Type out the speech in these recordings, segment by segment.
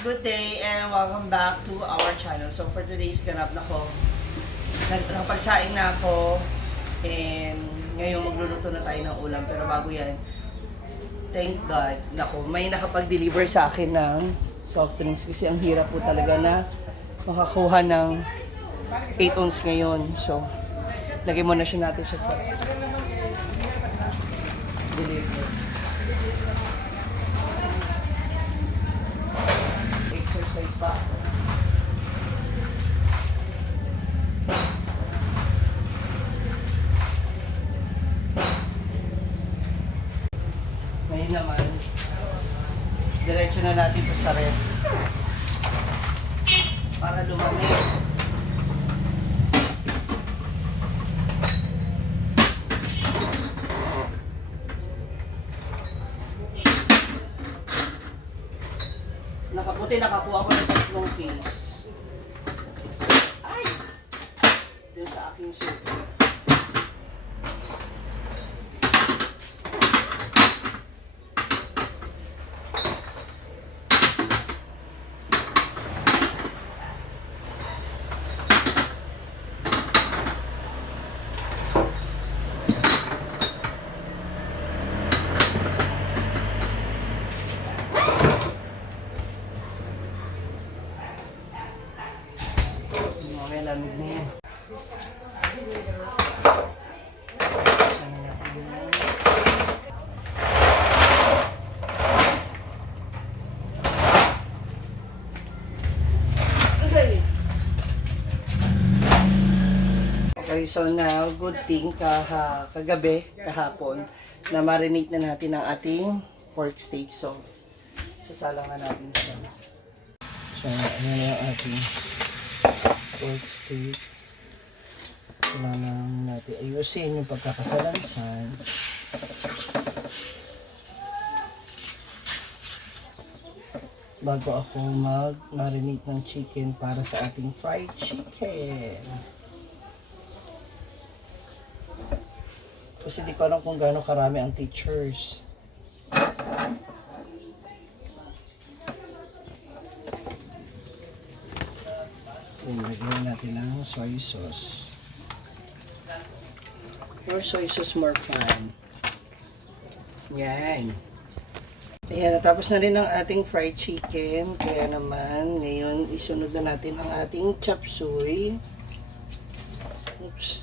good day and welcome back to our channel. So for today's ganap na ko, nakapagsaing na ako and ngayon magluluto na tayo ng ulam. Pero bago yan, thank God, nako, may nakapag-deliver sa akin ng soft drinks kasi ang hirap po talaga na makakuha ng 8 ounce ngayon. So, lagay muna natin siya sa deliver. Exercise pa ako. Ngayon naman, diretso na natin ito sa ref para lumamig. Nakaputi, nakakuha ko ng 3 case. Ay! Dun sa aking soup. Okay, lamig na yan. Okay, so now, good thing kahapon, na marinate na natin ang ating pork steak. So, sasalang na natin siya. So, ano na yung ating pork steak. Kailangan natin ayusin yung pagkakasalansan. Bago ako mag-marinate ng chicken para sa ating fried chicken. Kasi di ko alam kung gaano karami ang teachers. Lagyan natin ng soy sauce. More soy sauce, more fun. Yan. Ayan, natapos na rin ang ating fried chicken. Kaya naman, ngayon, isunod na natin ang ating chop suey. Oops.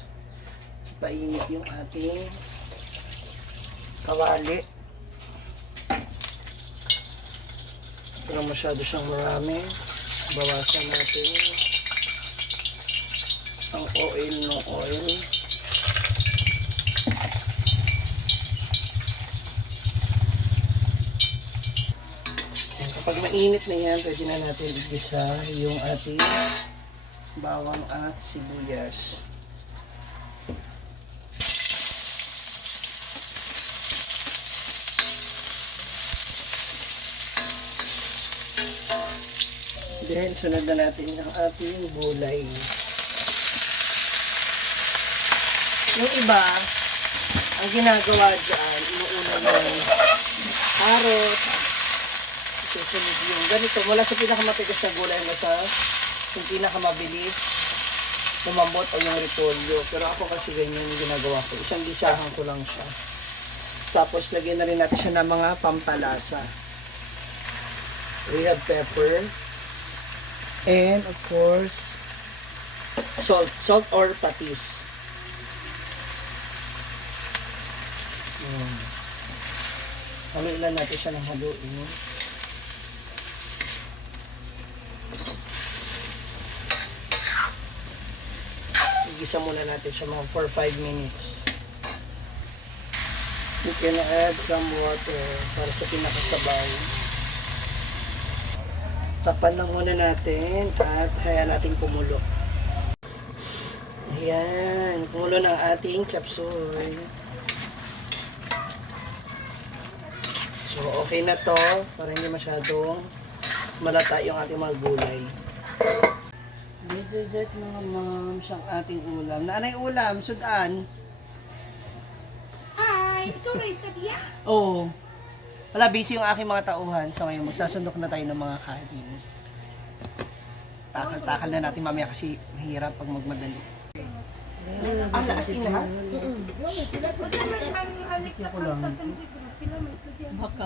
Painit yung ating kawali. Pero masyado siyang marami. Bawasan natin ang oil ng oil. Kapag mainit na yan, pwede na natin igisa yung ating bawang at sibuyas. Then, sunod na natin ang ating gulay. Yung iba, ang ginagawa dyan, inuuna yung carrot, susunod yung ganito, mula sa pinakamatigas na gulay mo sa yung pinakamabilis lumambot o yung repolyo. Pero ako kasi ganyan yung ginagawa ko. Isang gisahan ko lang siya. Tapos, lagyan na rin natin siya ng mga pampalasa. We have pepper. And of course, salt or patis. Haluin lang natin siya ng haluin. Igisa muna natin siya mga 4-5 minutes. You can add some water para sa pinakasabaw. Tapan lang muna natin at hayaan natin kumulo. Ayan, kumulo ng ating chop suey. So, okay na to para hindi masyadong malata yung ating mga gulay. This is it mga moms, ang ating ulam. Nanay ulam, sudan. Hi, ito rice na biya. Oh, Wala, busy yung aking mga tauhan. So ngayon, magsasundok na tayo ng mga kanin. Takal-takal na natin mamaya kasi mahirap pag magmadali. Ah, lakas in ha? Baka.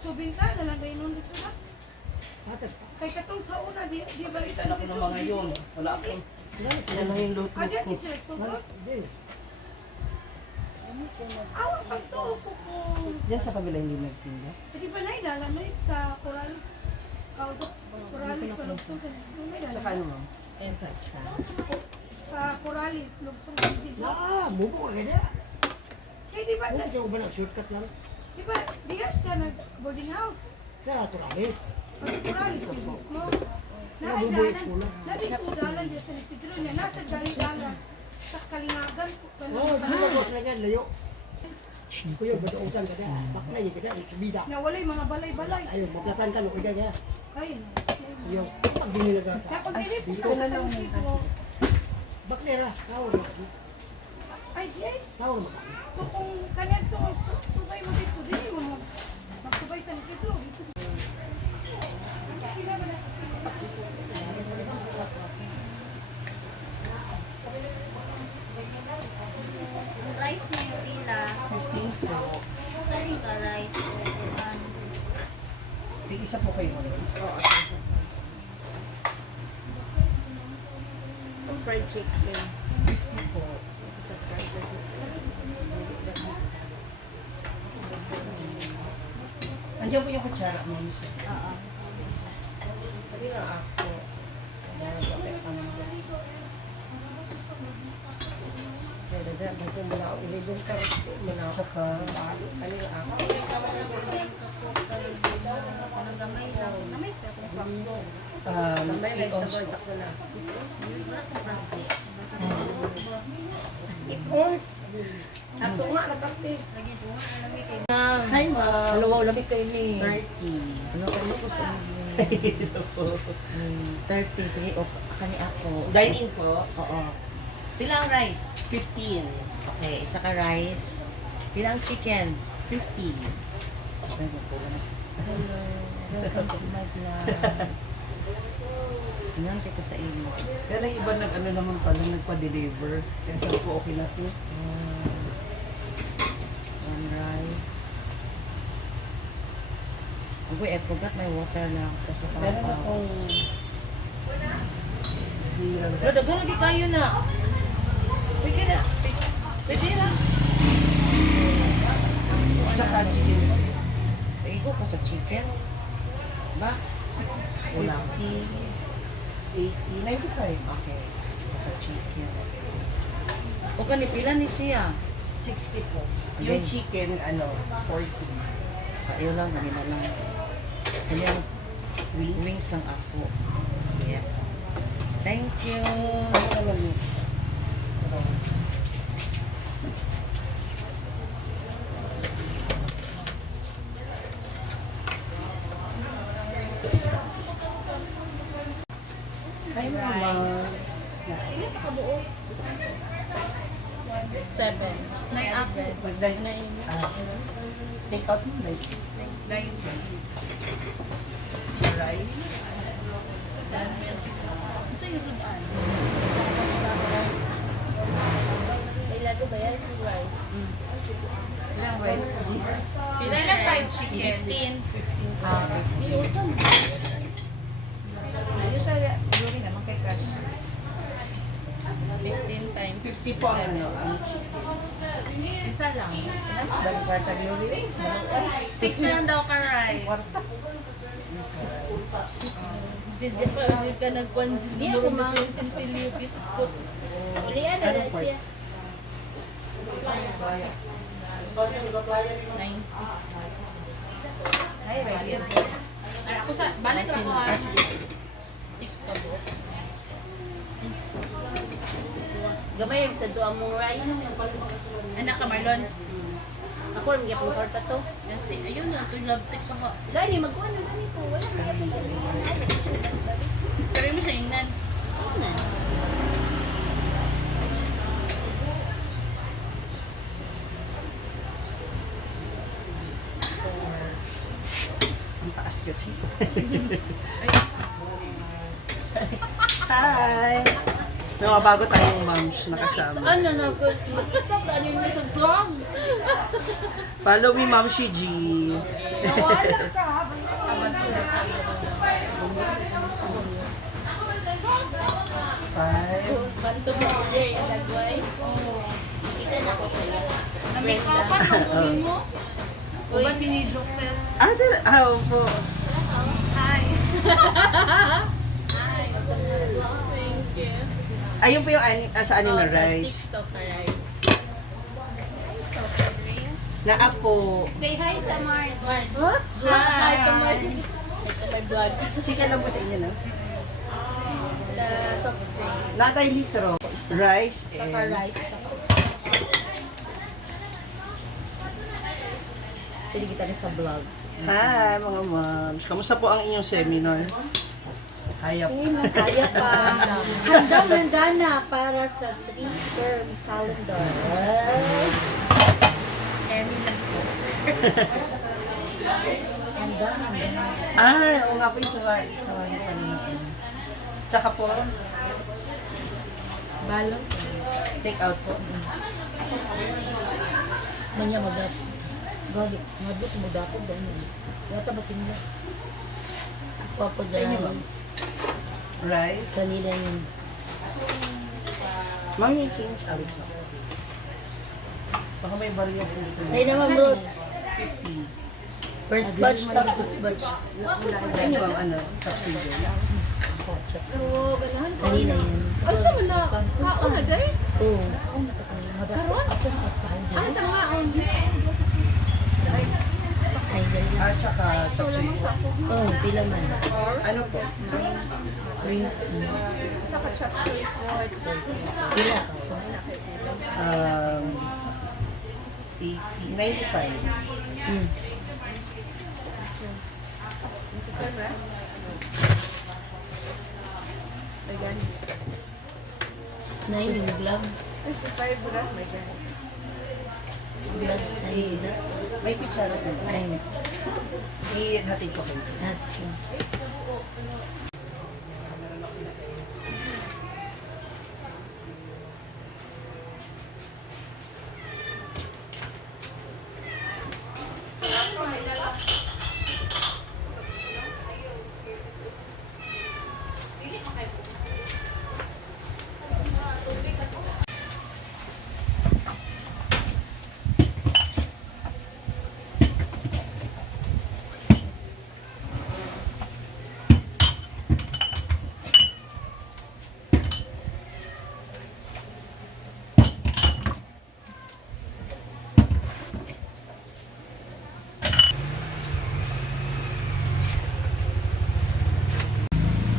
So binta na lang kayo nung dito na. Kay katong sa una, di balita Ano ko ng mga yun? Wala akong... Yan lang yung luto Adi, ko. di sila sugod. Awang pagtuo ko ko. Yan sa kabila hindi nagtinda. Di ba na ilalam na yun sa Coralis? Sa Coralis, palugsong sa Tsaka ano ma'am? Sa Coralis, lugsong sa Isidro. Bubo ka kaya. Kaya di ba, Bubo ka ba shortcut lang? di ba, di ka siya nag-boarding house? Sa Turalis. Pag sa Coralis, yung mismo. Naidalan, nabitudalan niya sa Isidro niya. Nasa dali-dalan sa Kalingagan. Di ba boss na yan, layo. Kuya, badautan ka na. Bakla yung kada, subida. Nawala yung mga balay-balay. Ayun, maglatan ka, no, ida kaya. Ayun. Yung, pag dinilaga ka. Kaya pag dinipunta sa San Isidro, Baklera, tawag mo. ay, ay. Tawag mo. So kung kanya ito, subay mo dito, di mo magsubay sa Isidro. Rice na yung pila. 15 po. Saan ka rice? Tig isa po kayo guys. Fried chicken. 50 po. Sa fried chicken. Andiyan po yung kutsara mo. Oo. Sabi nga ako. Basta mo na ako ilibong karot mo na ako. Tsaka... Kanila ako. Ganyan ka po gamay lang. Gamay siya kung sakto. Gamay lang sa board sakto na. Wala kong plastic. It-ons. Ato nga, nagkakti. Lagi ito nga, nalamitin. Hi ma'am! Dalawa ulamit kayo ni. 30. Ano kayo ko sa Ito po. 30, sige, o, kani ako. Dine-in po. Oo. Pilang rice? 15. Okay, isa ka rice. Pilang chicken? 50. Ay, magpula na. Hello. Welcome to my vlog. Ano kita sa iyo? Pero yung iba nag-ano naman pala, nagpa-deliver. Kaya sabi ko okay na to. One rice. Uy, I forgot my water na. Kasi Meron akong... Pero dagan lagi kayo na. Pwede na. Pwede na. Tsaka chicken. Igo pa sa chicken. Ba? Wala. 80, 95. Okay. Isa ka chicken. O kanipila ni siya. 60 po. Yung chicken, ano, 40. Ayaw lang, kanina lang. Kanyang wings lang ako. Yes. Thank you. Ano ka lang yun? Hi, Mama. Seven. Nine ako. Take out mo, like, Nine. rice. Ito yung sudan. May lado ba yan? Yung rice. Ilang rice? Pila na fried chicken? 15. Iusan. Yuri naman kay Cash. 15 times 50 po ang ano, ang chicken. Isa lang. Balik kwarta glory. 6 lang daw ka rice. Diyan pa ulit ka nagkwanjil. Hindi ako mga sinsilyo biskut. Ulian na lang siya. 9. Ay, rice. Ay, ako sa, balik ako ha. 6 ka buo. Gamay rin sa doa mong rice. Anak ka, Marlon. Ako rin gyapon kwarta to. Ayun na, ito love tip ka ha. Gani magkuha na ganito. Wala na gyapon. Pero mo siya ingnan. na. Ang taas kasi. Hi! May mga bago tayong moms na kasama. Ano na ko? Ano yung nasa vlog? Follow me, Ma'am G. Five. Banto mo there yung lagway. Kita na ko siya. Na-make-upan, mangungin mo. O ba pinidrofel? Opo. Thank you. Ayun po yung sa anim na Sa rice. 6 to ka rice. Na apo. Say hi sa Marge. What? Hi. Ito may vlog. Chicken lang po sa inyo, no? The soft drink. Natay litro. Rice Saka and... rice, isa pa. Pili kita rin sa vlog. Hi, mga moms. Kamusta po ang inyong seminar? Hayap. Kaya pa. Handa na para sa 3-term calendar. Handa. Oo nga po yung sawali pa naman. Tsaka po, Balong. take out po. Manya magat. Gagi, madot mo dapat ba yun? Yata ba sinila? Sa inyo, ma'am? Rice. Kanila yun. Ma'am, yung change out po. Baka may barya po ito. Ay naman bro. First batch tapos batch. Sa inyo, ma'am, ano? Subsidy. Kanila yun. Ay, sa wala. Kaon na day? Oo. Karon? Ay, tama. Ay, ganun. At saka subsidy. Oo, pila man. Ano po? Sa ka-chop suey food. Pila. 95. Hmm. Nine yung gloves. Ay, sa 5 ra. May ganun. Gloves na yun. May pitsara po. Nine. Ihatid ko kayo. That's true.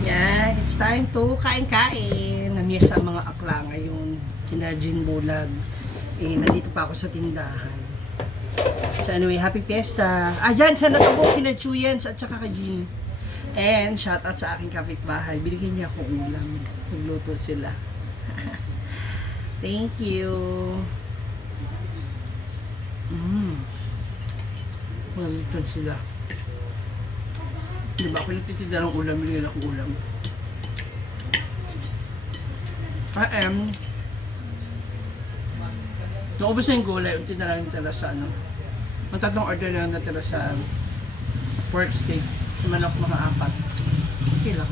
Yan, it's time to kain-kain. Namiyas ang mga akla ngayon. Kina Jean Bulag. Nandito pa ako sa tindahan. So anyway, happy fiesta. Dyan, sa natabo, kina Chuyens at saka ka Jean. And shout out sa aking kapitbahay. Binigyan niya ako ulam. Nagluto sila. Thank you. Malitan sila. Diba ako nagtitinda ng ulam, binigyan ako ulam. Naubos na yung gulay, unti na lang yung tira sa ano. Ang tatlong order na lang natira sa pork steak. Sa manok mga 4. Okay lang.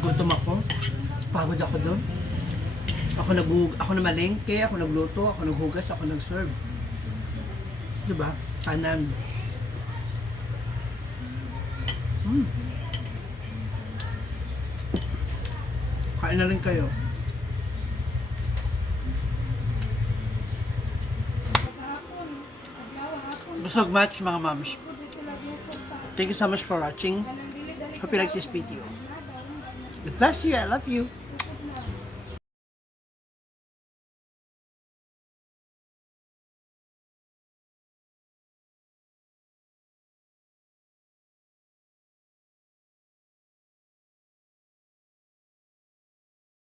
Gutom ako. Pagod ako doon. Ako na malengke, ako nagluto, ako naghugas, ako nag-serve. Diba? Kanan. Kain na rin kayo. Busog match mga moms. Thank you so much for watching. Hope you like this video. God bless you. I love you.